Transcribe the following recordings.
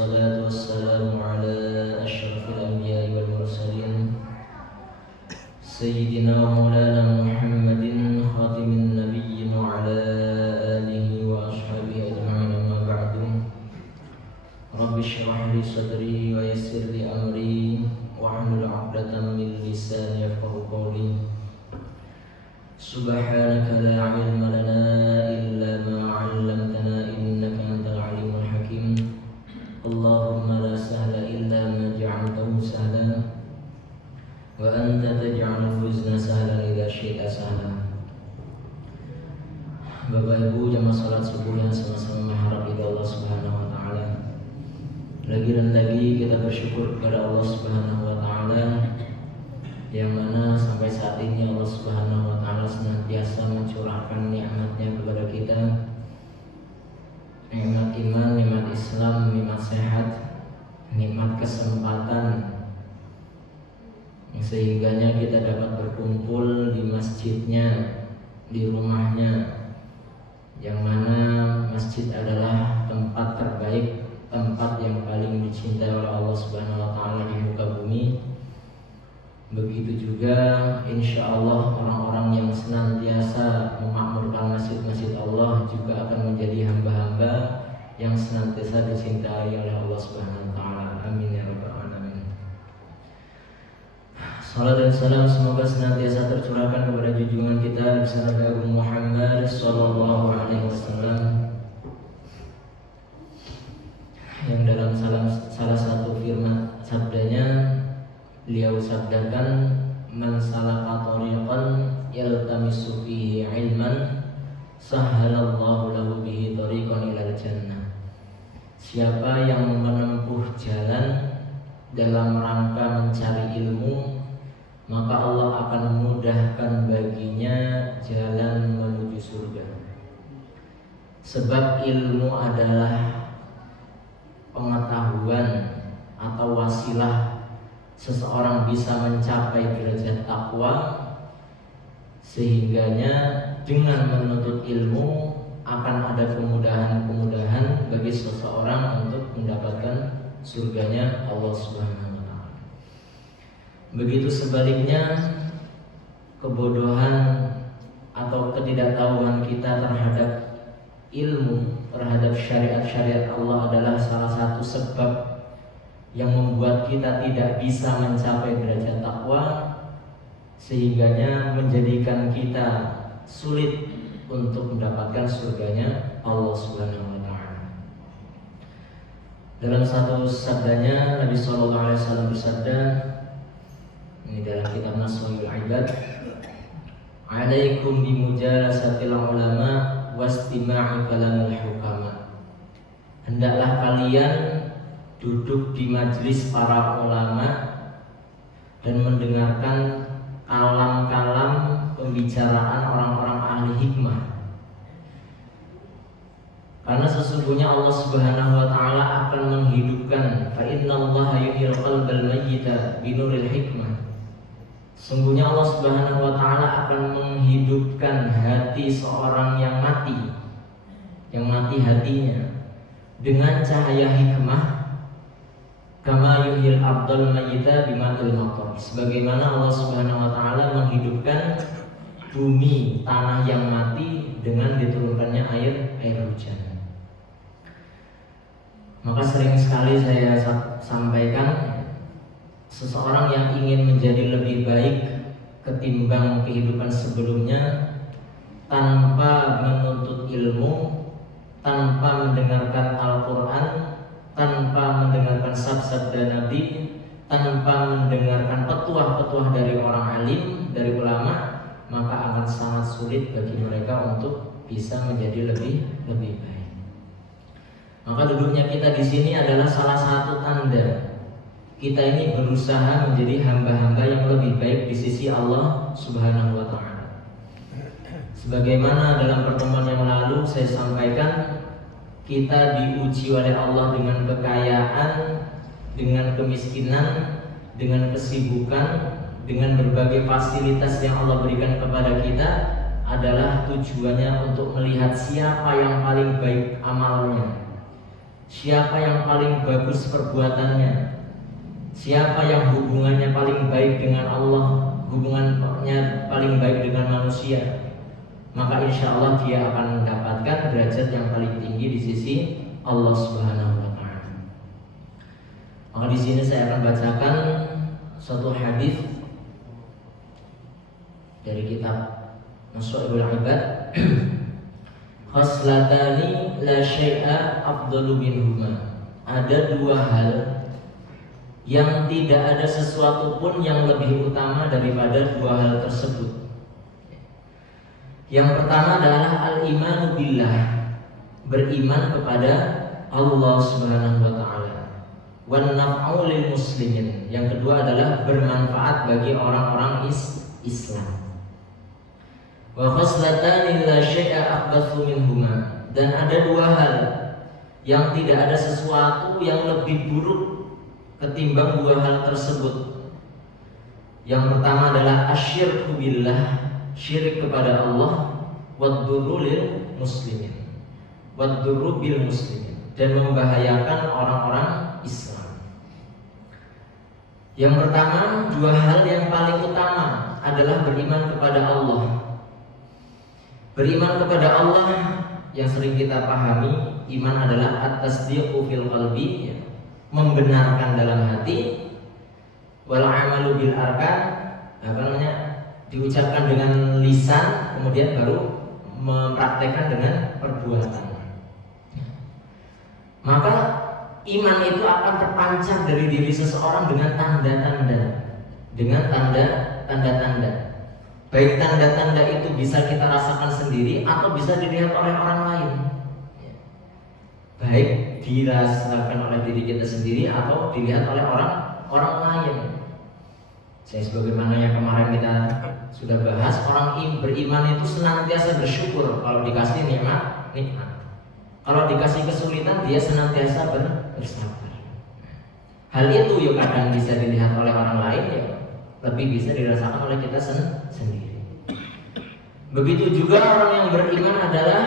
والصلاة والسلام على أشرف الأنبياء والمرسلين سيدنا ومولانا محمد خاتم النبيين وعلى آله وأصحابه أجمعين. أما بعد، رب اشرح لي صدري ويسر لي أمري واحلل عقدة من لساني يفقهوا قولي. سبحانك لا علم لنا إلا ما علمتنا إنك أنت العليم الحكيم. اللهم لا سهل إلا ما جعلته سهلا وأنت تجعل الحزن سهلا إذا شئت سهلا. Bapak Ibu jamaah salat subuh yang sama-sama mengharap ridha Allah Subhanahu wa taala. Lagi dan lagi kita bersyukur kepada Allah Subhanahu wa taala yang mana sampai saat ini Allah Subhanahu wa taala senantiasa mencurahkan nikmat-Nya kepada kita. Nikmat iman, nikmat Islam, nikmat sehat, nikmat kesempatan, sehingganya kita dapat berkumpul di masjidnya, di rumahnya, yang mana masjid adalah tempat terbaik, tempat yang paling dicintai oleh Allah Subhanahu wa taala di muka bumi. Begitu juga insya Allah orang-orang yang senantiasa memakmurkan masjid-masjid Allah juga akan menjadi hamba-hamba yang senantiasa dicintai oleh Allah Subhanahu wa taala. Amin ya rabbal alamin. Salam dan salam semoga senantiasa tercurahkan kepada junjungan kita Nabi Agung Muhammad sallallahu alaihi wasallam, yang dalam salah satu firman sabdanya beliau sabdakan, man salaka tariqan yaltamisu fihi ilman sahhalallahu lahu bihi tariqan ilal jannah. Siapa yang menempuh jalan dalam rangka mencari ilmu, maka Allah akan memudahkan baginya jalan menuju surga. Sebab ilmu adalah pengetahuan atau wasilah seseorang bisa mencapai derajat takwa, sehingganya dengan menuntut ilmu akan ada kemudahan-kemudahan bagi seseorang untuk mendapatkan surganya Allah Subhanahu wa taala. Begitu sebaliknya, kebodohan atau ketidaktahuan kita terhadap ilmu, terhadap syariat-syariat Allah adalah salah satu sebab yang membuat kita tidak bisa mencapai derajat takwa, sehingganya menjadikan kita sulit untuk mendapatkan surganya Allah Subhanahu wa taala. Dalam satu sabdanya Nabi sallallahu alaihi wasallam bersabda, ini dalam kitab Nasrul Ibad, "Alaikum bimujalasatil ulama wastima'i kalamil hukama." Hendaklah kalian duduk di majelis para ulama dan mendengarkan kalam-kalam pembicaraan orang-orang ahli hikmah. Karena sesungguhnya Allah Subhanahu wa taala akan menghidupkan, fa innallaha yuhyil qalbal mayyita binuril hikmah. Sungguhnya Allah Subhanahu wa taala akan menghidupkan hati seorang yang mati hatinya dengan cahaya hikmah. Kama yuhyil abdal mayyita bima'il matar. Sebagaimana Allah Subhanahu wa taala menghidupkan bumi, tanah yang mati dengan diturunkannya air hujan. Maka sering sekali saya sampaikan, seseorang yang ingin menjadi lebih baik ketimbang kehidupan sebelumnya tanpa menuntut ilmu, tanpa mendengarkan Al-Quran, tanpa mendengarkan sabda Nabi, tanpa mendengarkan petuah-petuah dari orang alim, dari ulama, maka akan sangat sulit bagi mereka untuk bisa menjadi lebih baik. Maka duduknya kita di sini adalah salah satu tanda kita ini berusaha menjadi hamba-hamba yang lebih baik di sisi Allah Subhanahu wa taala. Sebagaimana dalam pertemuan yang lalu saya sampaikan, kita diuji oleh Allah dengan kekayaan, dengan kemiskinan, dengan kesibukan, dengan berbagai fasilitas yang Allah berikan kepada kita, adalah tujuannya untuk melihat siapa yang paling baik amalnya, siapa yang paling bagus perbuatannya, siapa yang hubungannya paling baik dengan Allah, hubungannya paling baik dengan manusia, maka insya Allah dia akan mendapatkan derajat yang paling tinggi di sisi Allah Subhanahu wa Ta'ala. Maka di sini saya akan bacakan suatu hadis dari kitab Mas'ulul Ibad. Khaslatani la syai'a afdalu minhuma. Ada dua hal yang tidak ada sesuatu pun yang lebih utama daripada dua hal tersebut. Yang pertama adalah al-imanu billah, beriman kepada Allah Subhanahu wa Ta'ala. Wan naf'u lil muslimin. Yang kedua adalah bermanfaat bagi orang-orang Islam. Wa khaslatani la syai'a afdalu minhuma. Dan ada dua hal yang tidak ada sesuatu yang lebih buruk ketimbang dua hal tersebut. Yang pertama adalah asyirku billah, syirik kepada Allah, wad-durru lil muslimin, wad-durru bil muslimin, dan membahayakan orang-orang Islam. Yang pertama, dua hal yang paling utama adalah beriman kepada Allah. Beriman kepada Allah yang sering kita pahami, iman adalah at-tasdiqu fil qalbi, ya, membenarkan dalam hati, wal amalu bil arkan, diucapkan dengan lisan, kemudian baru mempraktekkan dengan perbuatan. Maka iman itu akan terpancar dari diri seseorang dengan tanda-tanda, dengan tanda-tanda. Baik tanda-tanda itu bisa kita rasakan sendiri atau bisa dilihat oleh orang lain. Baik dirasakan oleh diri kita sendiri atau dilihat oleh orang lain. Saya sebagaimana yang kemarin kita sudah bahas, orang beriman itu senantiasa bersyukur kalau dikasih nikmat. Kalau dikasih kesulitan dia senantiasa bersabar. Hal itu ya kadang bisa dilihat oleh orang lain, ya lebih bisa dirasakan oleh kita sendiri. Begitu juga orang yang beriman adalah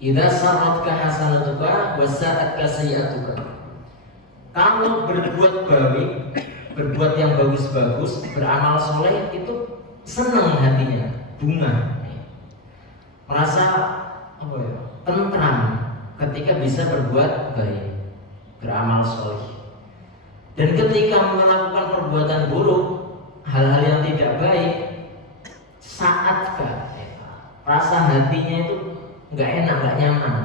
idza sa'atka hasanatuka wa sa'atka sayyi'atuka. Kalau berbuat baik, berbuat yang bagus-bagus, beramal soleh, itu senang hatinya, bunga, merasa tentram ketika bisa berbuat baik, beramal soleh. Dan ketika melakukan perbuatan buruk, hal-hal yang tidak baik, saat rasa hatinya itu nggak enak, nggak nyaman,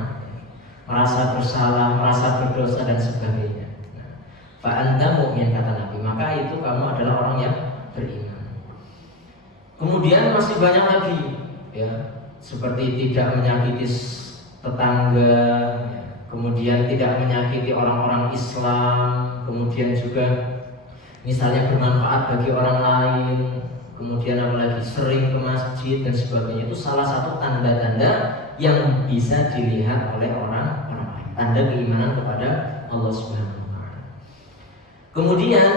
merasa bersalah, merasa berdosa dan sebagainya. Fa anta mu'min, kata Nabi, maka itu kamu adalah orang yang beriman. Kemudian masih banyak lagi, ya, seperti tidak menyakiti tetangga, kemudian tidak menyakiti orang-orang Islam, kemudian juga misalnya bermanfaat bagi orang lain, kemudian apalagi sering ke masjid dan sebagainya. Itu salah satu tanda-tanda yang bisa dilihat oleh orang lain, tanda keimanan kepada Allah Subhanahu wa Ta'ala. Kemudian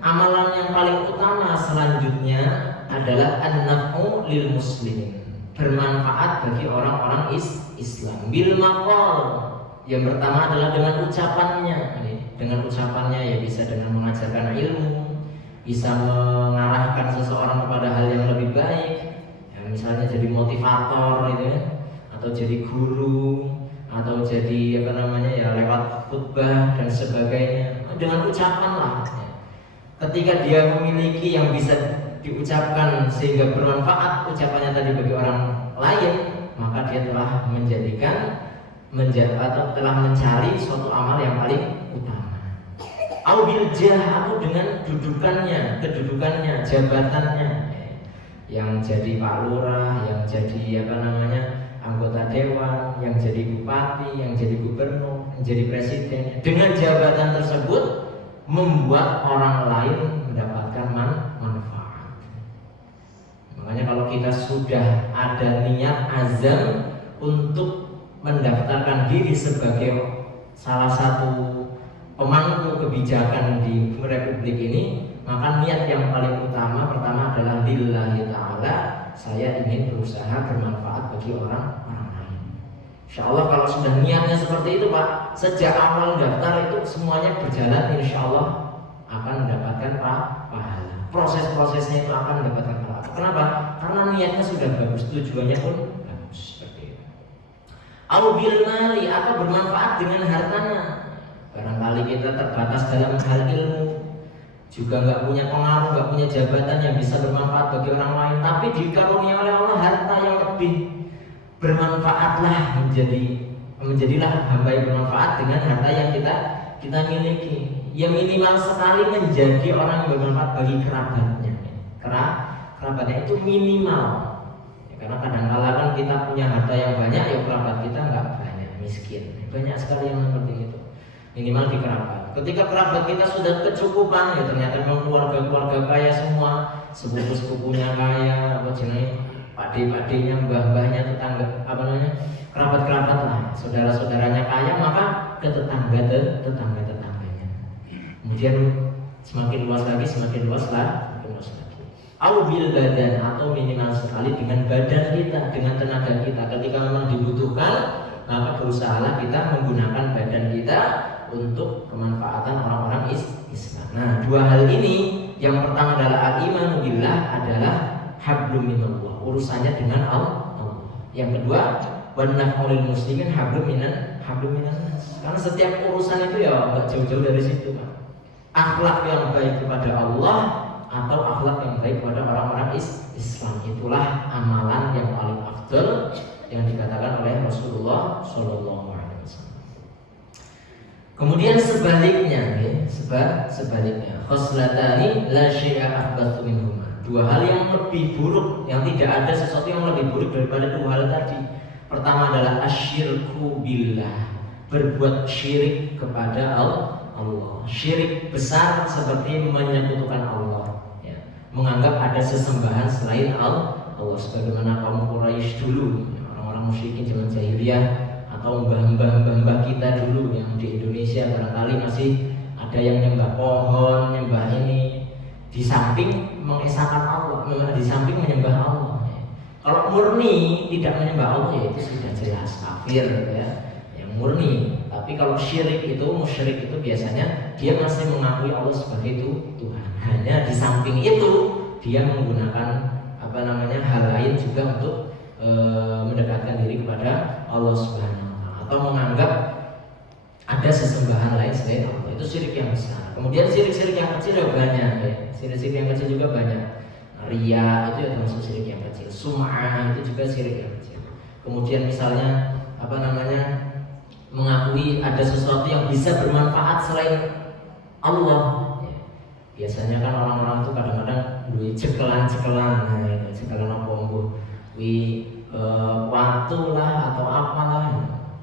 amalan yang paling utama selanjutnya adalah an-naf'u lil muslimin, bermanfaat bagi orang-orang Islam. Bil maqal, yang pertama adalah dengan ucapannya. Dengan ucapannya ya bisa dengan mengajarkan ilmu, bisa mengarahkan seseorang kepada hal yang lebih baik, ya, misalnya jadi motivator gitu ya, atau jadi guru, atau jadi lewat khutbah dan sebagainya. Dengan ucapan lah, ya. Ketika dia memiliki yang bisa diucapkan sehingga bermanfaat ucapannya tadi bagi orang lain, maka dia telah telah mencari suatu amal yang paling utama. Au bil jah, atau dengan kedudukannya, jabatannya, yang jadi Pak Lurah, yang jadi anggota dewan, yang jadi bupati, yang jadi gubernur, yang jadi presiden. Dengan jabatan tersebut membuat orang lain mendapatkan manfaat. Makanya kalau kita sudah ada niat azam untuk mendaftarkan diri sebagai salah satu pemangku kebijakan di Republik ini, maka niat yang paling utama pertama adalah lillahi ta'ala, saya ingin berusaha bermanfaat bagi orang lain. Insya Allah kalau sudah niatnya seperti itu Pak, sejak awal daftar itu semuanya berjalan, insya Allah akan mendapatkan pahala. Proses-prosesnya itu akan mendapatkan pahala. Kenapa? Karena niatnya sudah bagus, tujuannya pun bagus seperti itu. Au bil mali, atau bermanfaat dengan hartanya. Barangkali kita terbatas dalam hal ilmu, juga nggak punya pengaruh, nggak punya jabatan yang bisa bermanfaat bagi orang lain, tapi dikarunia oleh Allah harta yang lebih, bermanfaatlah, menjadilah hamba yang bermanfaat dengan harta yang kita miliki. Ya minimal sekali menjadi orang yang bermanfaat bagi kerabatnya. Kerabatnya itu minimal. Ya, karena kadang-kala kan kita punya harta yang banyak, ya kerabat kita nggak banyak, miskin. Banyak sekali yang seperti itu. Minimal di kerabat. Ketika kerabat kita sudah kecukupan, ya ternyata memang keluarga kaya semua, sepupu-sepupunya kaya, apa jenis pade-padenya, mbah-mbahnya, tetangga, kerabat-kerabat lah, saudara-saudaranya kaya, maka ke tetangganya. Kemudian semakin luas lagi, semakin luas lagi. Au bil badan, atau minimal sekali dengan badan kita, dengan tenaga kita. Ketika memang dibutuhkan, maka berusahalah kita menggunakan badan kita untuk kemanfaatan orang-orang Islam. Nah, dua hal ini, yang pertama adalah al-imanu billah, adalah hablum minallah, urusannya dengan Allah. Yang kedua, wan naf'ul muslimin hablum minan nas. Karena setiap urusan itu ya enggak jauh-jauh dari situ, Pak. Akhlak yang baik kepada Allah atau akhlak yang baik kepada orang-orang Islam, itulah amalan yang paling afdal yang dikatakan oleh Rasulullah Shallallahu Alaihi Wasallam. Kemudian sebaliknya, sebaliknya, khoslatani la syai'a akhbathu minhuma. Dua hal yang lebih buruk, yang tidak ada sesuatu yang lebih buruk daripada dua hal tadi. Pertama adalah asyirku billah, berbuat syirik kepada Allah. Syirik besar seperti menyekutukan Allah, ya. Menganggap ada sesembahan selain Allah, sebagaimana kaum Quraisy dulu, orang-orang musyrikin zaman jahiliyah, atau mbah-mbah kita dulu yang di Indonesia barangkali masih ada yang nyembah pohon, nyembah ini, di samping mengesahkan Allah, di samping menyembah Allah. Kalau murni tidak menyembah Allah, ya itu sudah jelas kafir, ya, yang murni. Tapi kalau syirik itu, musyrik itu biasanya dia masih mengakui Allah sebagai Tuhan. Hanya di samping itu dia menggunakan hal lain juga untuk mendekatkan diri kepada Allah Subhanahu wa taala, atau menganggap ada sesembahan lain selain Allah. Itu syirik yang besar. Kemudian syirik-syirik yang kecil juga banyak, ya. Syirik-syirik yang kecil juga banyak. Riya itu ya termasuk syirik yang kecil. Sum'ah itu juga syirik yang kecil. Kemudian misalnya mengakui ada sesuatu yang bisa bermanfaat selain Allah, ya. Biasanya kan orang-orang itu kadang-kadang duit cekelan, cekelan apa watu lah atau apalah,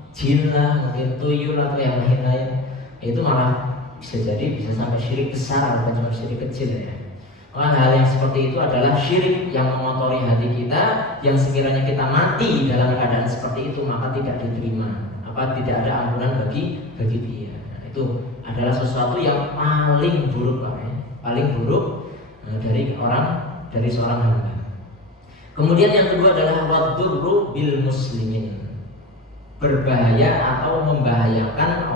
jin lah, mungkin tuyul atau yang lain-lain. Itu malah bisa sampai syirik besar, bukan cuma syirik kecil, ya. Maka hal yang seperti itu adalah syirik yang mengotori hati kita, yang sekiranya kita mati dalam keadaan seperti itu maka tidak diterima, tidak ada ampunan bagi dia. Nah, itu adalah sesuatu yang paling buruk, Pak, ya. Paling buruk dari seorang hamba. Kemudian yang kedua adalah wadurru bil muslimin, berbahaya atau membahayakan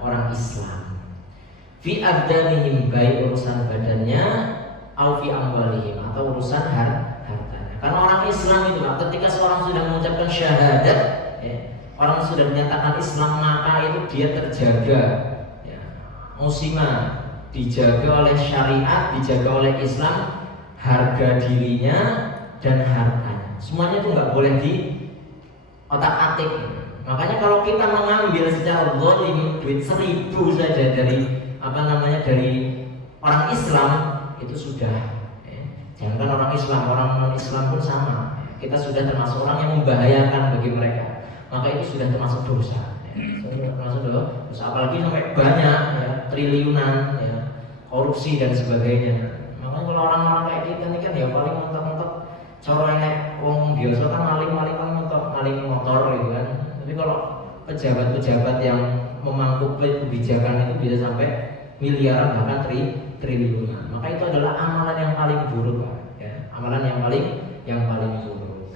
orang Islam. Fi abdanihim, baik urusan badannya, au fi amwalihim, atau urusan hartanya. Karena orang Islam itu, Pak, ketika seorang sudah mengucapkan syahadat, ya, orang sudah menyatakan Islam, maka itu dia terjaga, ya. Muslimah, dijaga oleh syariat, dijaga oleh Islam, harga dirinya dan hartanya. Semuanya itu nggak boleh di otak-atik. Makanya kalau kita mengambil secara zalim duit 1.000 saja dari orang Islam, itu sudah, ya. Jangan orang Islam, orang non-Islam pun sama. Kita sudah termasuk orang yang membahayakan bagi mereka. Maka itu sudah termasuk dosa, ya. Dosa, apalagi sampai banyak, ya, triliunan, ya, korupsi dan sebagainya. Makanya kalau orang-orang kayak kita ini kan ya paling mentok-mentok corongnya wong biasa kan maling motor gitu kan. Tapi kalau pejabat-pejabat yang memangku kebijakan itu bisa sampai miliaran bahkan triliunan. Maka itu adalah amalan yang paling buruk, Pak, ya. Amalan yang paling buruk.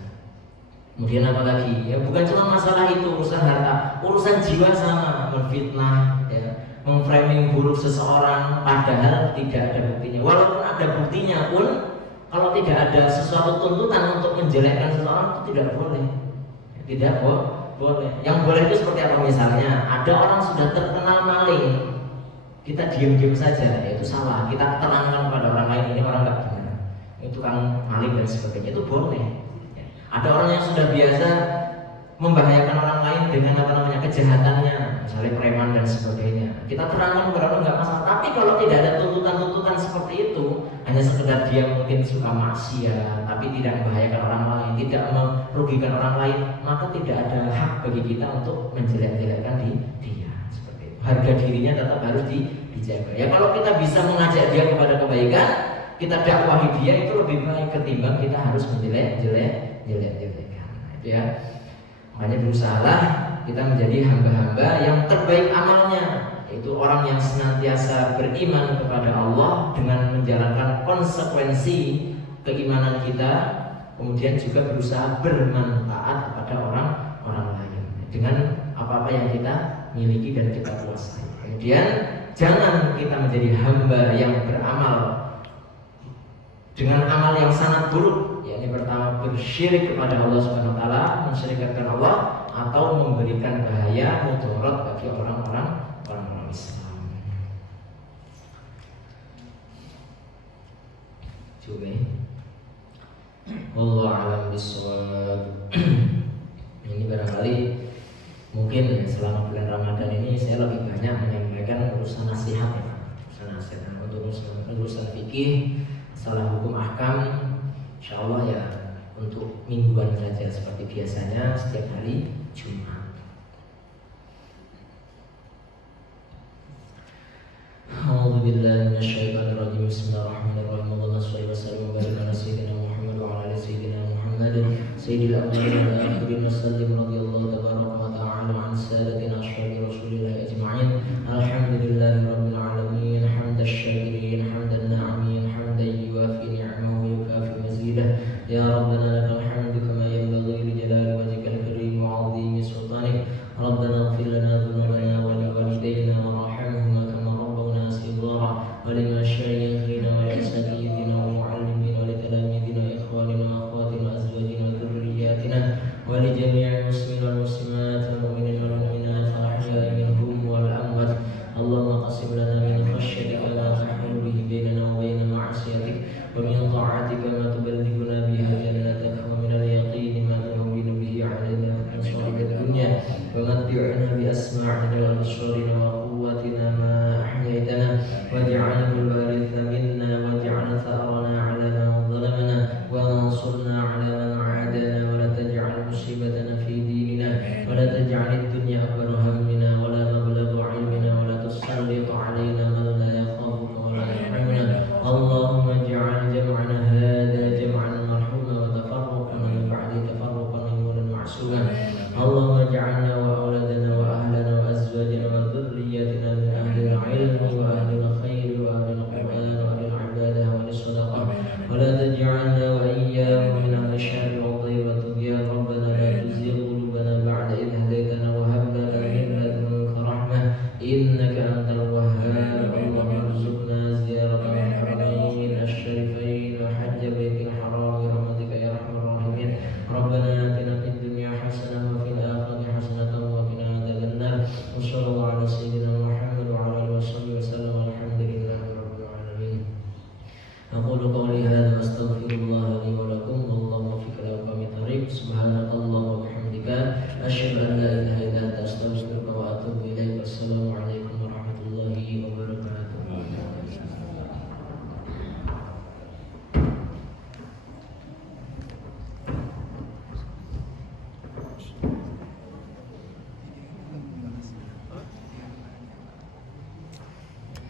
Kemudian apa lagi? Ya bukan cuma masalah itu, urusan harta, urusan jiwa sama, menfitnah, ya, memframing buruk seseorang padahal tidak ada buktinya. Walaupun ada buktinya pun, kalau tidak ada sesuatu tuntutan untuk menjelekkan seseorang itu tidak boleh. Tidak boleh. Yang boleh itu seperti apa? Misalnya ada orang sudah terkenal maling, kita diam-diam saja, ya itu salah. Kita terangkan pada orang lain, ini orang nggak benar, itu tukang maling dan sebagainya, itu boleh. Ada orang yang sudah biasa membahayakan orang lain dengan kejahatannya, misalnya preman dan sebagainya. Kita terangkan kepada orang nggak masalah. Tapi kalau tidak ada tuntutan-tuntutan seperti itu, hanya sekedar dia mungkin suka maksiat, tapi tidak membahayakan orang lain, tidak merugikan orang lain, maka tidak ada hak bagi kita untuk menjelek-jelekkan dia. Seperti itu. Harga dirinya tetap harus dijaga. Ya kalau kita bisa mengajak dia kepada kebaikan, kita dakwahi dia, itu lebih baik ketimbang kita harus menjelek-jelekan. Ya, makanya berusahalah kita menjadi hamba-hamba yang terbaik amalnya, yaitu orang yang senantiasa beriman kepada Allah dengan menjalankan konsekuensi keimanan kita, kemudian juga berusaha bermanfaat kepada orang lain dengan apa-apa yang kita miliki dan kita kuasai. Kemudian jangan kita menjadi hamba yang beramal dengan amal yang sangat buruk. Yang pertama, bersyirik kepada Allah Subhanahu wa taala, mensyirikkan Allah, atau memberikan bahaya mudarat bagi orang-orang Islam. Coba. Wallahu a'lam bishawab. Ini barangkali mungkin selama bulan Ramadan ini saya lebih banyak menyampaikan urusan nasihat ya, untuk urusan fikih, masalah hukum ahkam. Insyaallah ya untuk mingguan saja seperti biasanya setiap hari Jumat. A'udzubillahi minasyaitonir rajim. Bismillahirrahmanirrahim. Allahumma shalli wa sallim wa barik ala sayyidina Muhammad wa ala ali sayyidina Muhammad sayyidil awwalin wal akhirin wa sallim radhiyallahu tabaraka wa ta'ala an sadatina ashabi Rasulillah ajma'in. Alhamdulillahi rabbil alamin, hamdan syakirin, hamdan na'imin, hamdan yuwafi ni'amahu wa yukafi mazidah. Ya Rabbana lakal hamdu kama yanbaghi li jalali wajhikal karim wa 'azimi sultanik. Rabbana ighfir lana dhunubana wa li walidayna warhamhuma kama rabbawna shighara wa li mashayikhina wa li asatidina wa mu'allimina wa li talamidina wa ikhwanina wa akhwatina wa azwajina wa dhurriyyatina wa li jami'il muslimin wal muslimat wal mu'minina wal mu'minat al-ahya'i minhum wal amwat. Allahumma qasim lana min khashyatika ma tahulu bihi bainana wa baina ma'asiyatik wa min ta'atika ma tuballighuna biha jannatak wa min al-yaqini ma tuhawwinu bihi 'alaina masa'ib ad-dunya wa matti'na bi asma'ina wa absarina wa quwwatina ma ahyaytana waj'alhu al-waritha minna waj'al tha'rana 'ala man zalamana wa ansurna 'ala man 'adana wa la taj'al musibatana fi dinina wa la taj'al ad-dunya akbar hammina wa la mablagha 'ilmina wa la tusallit 'alaina man la yakhafuka wa la yarhamuna. Allahumma ij'al jam'ana hadha jam'an marhuma wa tafarruqana min ba'di tafarruqan nuran ma'suman. Allahumma ij'alna wa auladana wa ahlana wa azwajana wa dhurriyyatina min ahli al-'ilmi wa ahli al-khairi wa ahli al-Qur'an wa ahli al-'ibadah wa ahli as-sadaqah wa la taj'alna wa iyyahum min ahli ash-sharri wa dhayyi wa tughyan. Rabbana la tuzigh qulubana ba'da idh hadaytana wa hab lana min ladunka rahmah innaka antal wahhab. Allahumma arzuqna ziyarata al-haramain asy-syarifain wa hajja baitil haram bi rahmatika ya arhamar rahimin. Rabbana atina fid dunya hasanah wa fil akhirati hasanah wa qina adzabannar. Wassallallahu ala sayyidina Muhammad wa ala alihi wasallam.